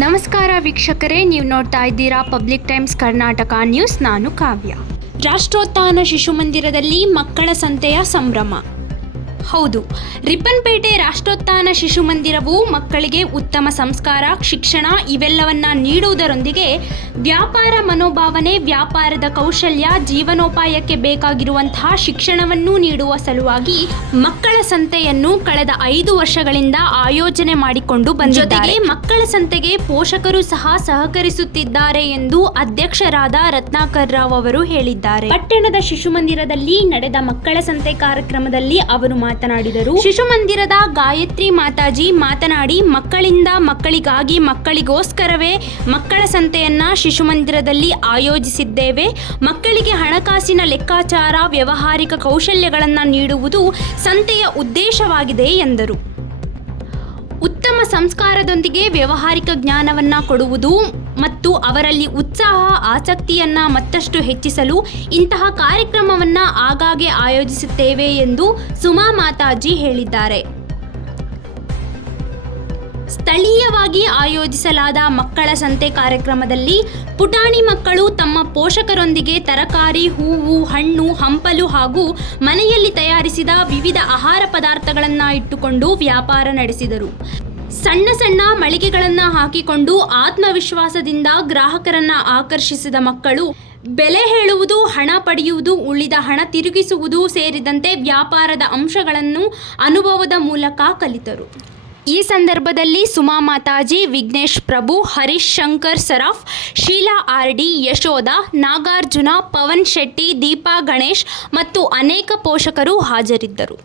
ನಮಸ್ಕಾರ ವೀಕ್ಷಕರೇ, ನೀವು ನೋಡ್ತಾ ಇದ್ದೀರಾ ಪಬ್ಲಿಕ್ ಟೈಮ್ಸ್ ಕರ್ನಾಟಕ ನ್ಯೂಸ್. ನಾನು ಕಾವ್ಯ. ರಾಷ್ಟ್ರೋತ್ಥಾನ ಶಿಶು ಮಂದಿರದಲ್ಲಿ ಮಕ್ಕಳ ಸಂತೆಯ ಸಂಭ್ರಮ. ಹೌದು, ರಿಪ್ಪನ್ಪೇಟೆ ರಾಷ್ಟ್ರೋತ್ಥಾನ ಶಿಶು ಮಂದಿರವು ಮಕ್ಕಳಿಗೆ ಉತ್ತಮ ಸಂಸ್ಕಾರ, ಶಿಕ್ಷಣ ಇವೆಲ್ಲವನ್ನ ನೀಡುವುದರೊಂದಿಗೆ ವ್ಯಾಪಾರ ಮನೋಭಾವನೆ, ವ್ಯಾಪಾರದ ಕೌಶಲ್ಯ, ಜೀವನೋಪಾಯಕ್ಕೆ ಬೇಕಾಗಿರುವಂತಹ ಶಿಕ್ಷಣವನ್ನು ನೀಡುವ ಸಲುವಾಗಿ ಮಕ್ಕಳ ಸಂತೆಯನ್ನು ಕಳೆದ 5 ವರ್ಷಗಳಿಂದ ಆಯೋಜನೆ ಮಾಡಿಕೊಂಡು ಬಂದಿದ್ದಾರೆ. ಮಕ್ಕಳ ಸಂತೆಗೆ ಪೋಷಕರು ಸಹ ಸಹಕರಿಸುತ್ತಿದ್ದಾರೆ ಎಂದು ಅಧ್ಯಕ್ಷರಾದ ರತ್ನಾಕರ್ ರಾವ್ ಅವರು ಹೇಳಿದ್ದಾರೆ. ಪಟ್ಟಣದ ಶಿಶು ಮಂದಿರದಲ್ಲಿ ನಡೆದ ಮಕ್ಕಳ ಸಂತೆ ಕಾರ್ಯಕ್ರಮದಲ್ಲಿ ಅವರು ಮಾತನಾಡಿದರು. ಶಿಶು ಮಂದಿರದ ಗಾಯತ್ರಿ ಮಾತಾಜಿ ಮಾತನಾಡಿ, ಮಕ್ಕಳಿಂದ ಮಕ್ಕಳಿಗಾಗಿ ಮಕ್ಕಳಿಗೋಸ್ಕರವೇ ಮಕ್ಕಳ ಸಂತೆಯನ್ನ ಶಿಶು ಮಂದಿರದಲ್ಲಿ ಆಯೋಜಿಸಿದ್ದೇವೆ. ಮಕ್ಕಳಿಗೆ ಹಣಕಾಸಿನ ಲೆಕ್ಕಾಚಾರ, ವ್ಯಾವಹಾರಿಕ ಕೌಶಲ್ಯಗಳನ್ನು ನೀಡುವುದು ಸಂತೆಯ ಉದ್ದೇಶವಾಗಿದೆ ಎಂದರು. ಉತ್ತಮ ಸಂಸ್ಕಾರದೊಂದಿಗೆ ವ್ಯಾವಹಾರಿಕ ಜ್ಞಾನವನ್ನು ಕೊಡುವುದು ಮತ್ತು ಅವರಲ್ಲಿ ಉತ್ಸಾಹ, ಆಸಕ್ತಿಯನ್ನ ಮತ್ತಷ್ಟು ಹೆಚ್ಚಿಸಲು ಇಂತಹ ಕಾರ್ಯಕ್ರಮವನ್ನ ಆಗಾಗ್ಗೆ ಆಯೋಜಿಸುತ್ತೇವೆ ಎಂದು ಸುಮಾ ಮಾತಾಜಿ ಹೇಳಿದ್ದಾರೆ. ಸ್ಥಳೀಯವಾಗಿ ಆಯೋಜಿಸಲಾದ ಮಕ್ಕಳ ಸಂತೆ ಕಾರ್ಯಕ್ರಮದಲ್ಲಿ ಪುಟಾಣಿ ಮಕ್ಕಳು ತಮ್ಮ ಪೋಷಕರೊಂದಿಗೆ ತರಕಾರಿ, ಹೂವು, ಹಣ್ಣು, ಹಂಪಲು ಹಾಗೂ ಮನೆಯಲ್ಲಿ ತಯಾರಿಸಿದ ವಿವಿಧ ಆಹಾರ ಪದಾರ್ಥಗಳನ್ನು ಇಟ್ಟುಕೊಂಡು ವ್ಯಾಪಾರ ನಡೆಸಿದರು. ಸಣ್ಣ ಸಣ್ಣ ಮಳಿಗೆಗಳನ್ನು ಹಾಕಿಕೊಂಡು ಆತ್ಮವಿಶ್ವಾಸದಿಂದ ಗ್ರಾಹಕರನ್ನ ಆಕರ್ಷಿಸಿದ ಮಕ್ಕಳು ಬೆಲೆ ಹೇಳುವುದು, ಹಣ ಪಡೆಯುವುದು, ಉಳಿದ ಹಣ ತಿರುಗಿಸುವುದು ಸೇರಿದಂತೆ ವ್ಯಾಪಾರದ ಅಂಶಗಳನ್ನು ಅನುಭವದ ಮೂಲಕ ಕಲಿತರು. ಈ ಸಂದರ್ಭದಲ್ಲಿ ಸುಮಾ ಮಾತಾಜಿ, ವಿಘ್ನೇಶ್ ಪ್ರಭು, ಹರೀಶ್ ಶಂಕರ್ ಸರಾಫ್, ಶೀಲಾ ಆರ್ಡಿ, ಯಶೋಧ, ನಾಗಾರ್ಜುನ, ಪವನ್ ಶೆಟ್ಟಿ, ದೀಪಾ ಗಣೇಶ್ ಮತ್ತು ಅನೇಕ ಪೋಷಕರು ಹಾಜರಿದ್ದರು.